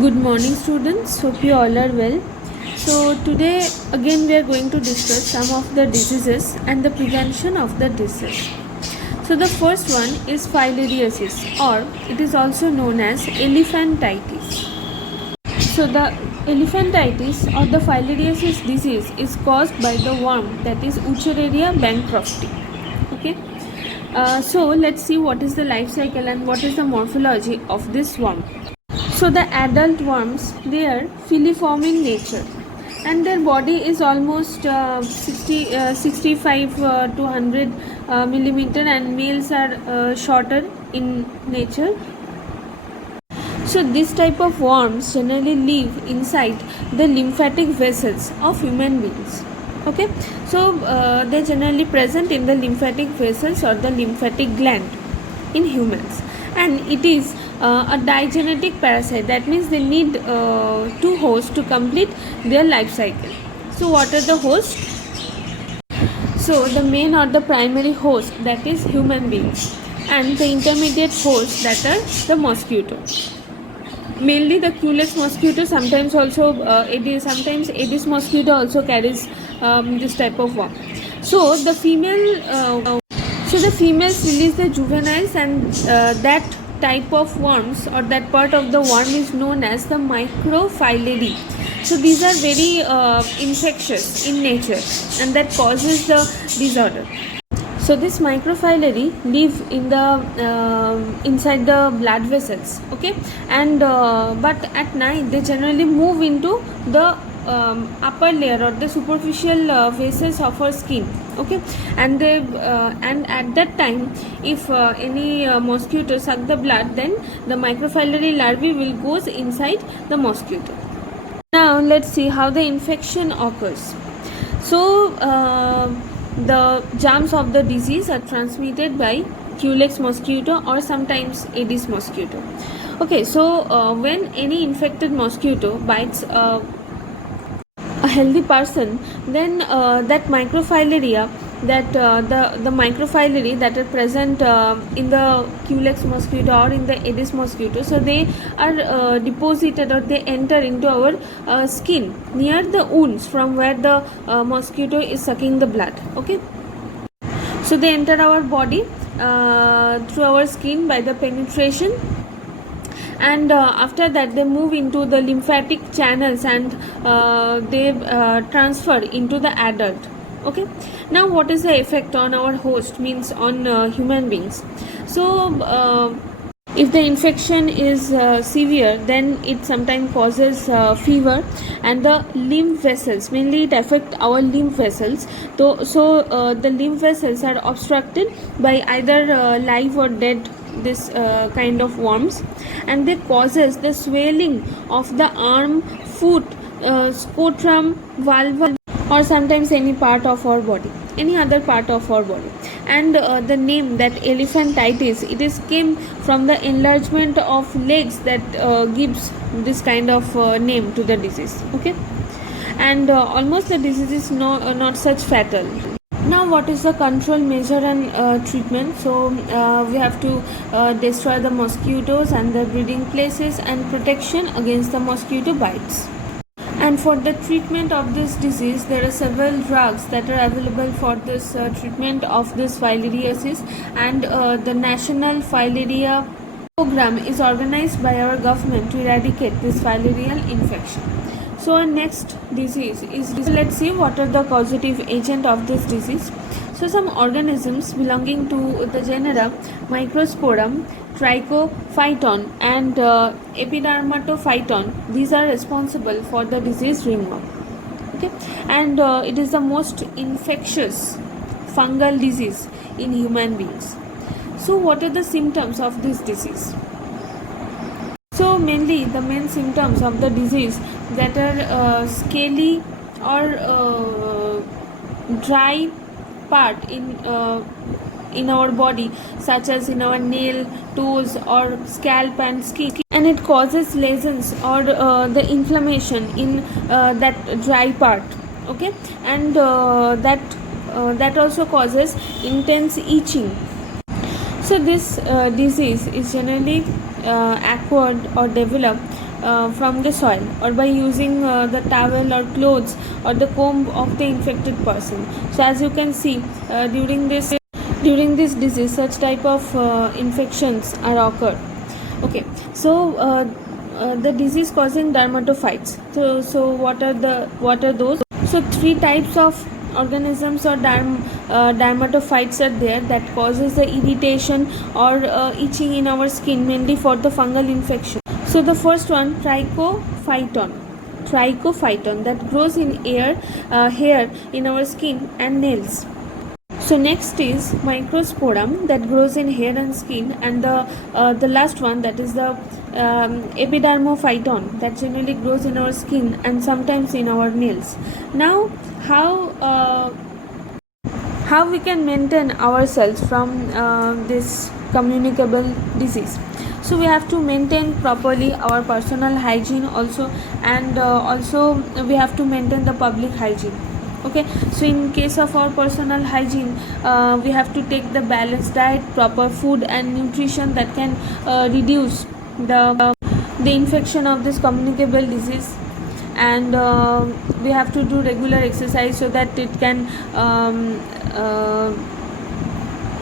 Good morning, students. Hope you all are well. So, today again we are going to discuss some of the diseases and the prevention of the disease. So, the first one is filariasis, or it is also known as elephantitis. So, the elephantitis or the filariasis disease is caused by the worm that is Wuchereria bancrofti. Okay. So, let's see what is the life cycle and what is the morphology of this worm. So the adult worms, they are filiform in nature, and their body is almost 65 to 100 millimeter, and males are shorter in nature. So this type of worms generally live inside the lymphatic vessels of human beings. Okay, so they generally present in the lymphatic vessels or the lymphatic gland in humans, and it is a digenetic parasite. That means they need two hosts to complete their life cycle. So what are the hosts? So the main or the primary host, that is human beings, and the intermediate host, that are the mosquito. Mainly the Culex mosquito, sometimes also sometimes Aedes mosquito also carries this type of worm. So the females release the juveniles, and that type of worms or that part of the worm is known as the microfilary. So these are very infectious in nature, and that causes the disorder. So this microfilary live in the inside the blood vessels, okay, and but at night they generally move into the upper layer or the superficial vessels of our skin, okay, and they and at that time, if any mosquito suck the blood, then the microfilary larvae will goes inside the mosquito. Now let's see how the infection occurs. So the germs of the disease are transmitted by Culex mosquito or sometimes Aedes mosquito. Okay, so when any infected mosquito bites a healthy person, then that microfilaria, that the microfilary that are present in the Culex mosquito or in the Aedes mosquito, so they are deposited or they enter into our skin near the wounds from where the mosquito is sucking the blood. Okay, so they enter our body through our skin by the penetration, and after that they move into the lymphatic channels, and they transfer into the adult. Okay, now what is the effect on our host, means on human beings? So if the infection is severe, then it sometimes causes fever, and the lymph vessels, mainly it affects our lymph vessels. So the lymph vessels are obstructed by either live or dead this kind of worms, and they causes the swelling of the arm, foot, scrotum, vulva, or sometimes any part of our body, any other part of our body. And the name that elephantitis, it is came from the enlargement of legs that gives this kind of name to the disease. Okay, and almost the disease is not such fatal. Now what is the control measure and treatment? So we have to destroy the mosquitoes and the breeding places, and protection against the mosquito bites. And for the treatment of this disease, there are several drugs that are available for this treatment of this filariasis, and the National Filaria Program is organized by our government to eradicate this filarial infection. So our next disease is, let's see what are the causative agent of this disease. So some organisms belonging to the genera Microsporum, Trichophyton, and Epidermatophyton, these are responsible for the disease ringworm. Okay, and it is the most infectious fungal disease in human beings. So what are the symptoms of this disease? So mainly the main symptoms of the disease, that are scaly or dry part in our body, such as in our nail, toes, or scalp and skin, and it causes lesions or the inflammation in that dry part. Okay, and that also causes intense itching. So this disease is generally acquired or developed from the soil, or by using the towel or clothes or the comb of the infected person. So as you can see, during this disease, such type of infections are occurred. Okay, so the disease causing dermatophytes. So what are those? So three types of organisms or dermatophytes are there that causes the irritation or itching in our skin, mainly for the fungal infection. So the first one, trichophyton that grows in hair in our skin and nails. So next is microsporum that grows in hair and skin, and the last one, that is the epidermophyton that generally grows in our skin and sometimes in our nails. Now, how we can maintain ourselves from this communicable disease? So we have to maintain properly our personal hygiene also, and also we have to maintain the public hygiene. Okay, so in case of our personal hygiene, we have to take the balanced diet, proper food and nutrition that can reduce the infection of this communicable disease, and we have to do regular exercise so that it can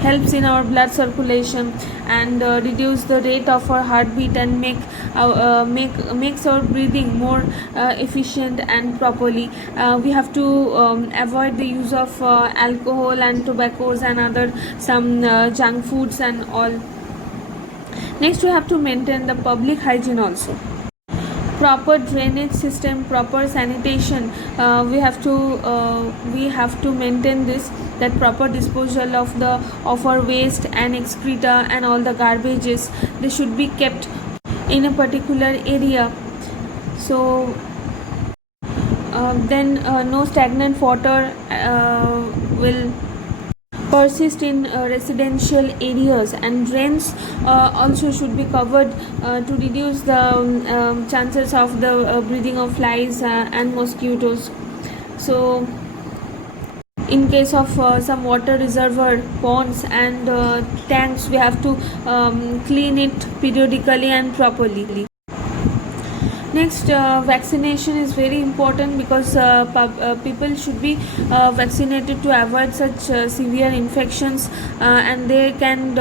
helps in our blood circulation and reduce the rate of our heartbeat and makes our breathing more efficient and properly. We have to avoid the use of alcohol and tobaccos and other some junk foods and all. Next, we have to maintain the public hygiene also. Proper drainage system, proper sanitation, we have to maintain this, that proper disposal of our waste and excreta and all the garbages, they should be kept in a particular area. So then no stagnant water will persist in residential areas, and drains also should be covered to reduce the chances of the breeding of flies and mosquitoes. So in case of some water reservoir, ponds and tanks, we have to clean it periodically and properly. Next, vaccination is very important, because people should be vaccinated to avoid such severe infections, and they can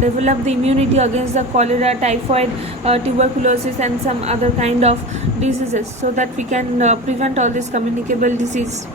develop the immunity against the cholera, typhoid, tuberculosis and some other kind of diseases, so that we can prevent all this communicable disease.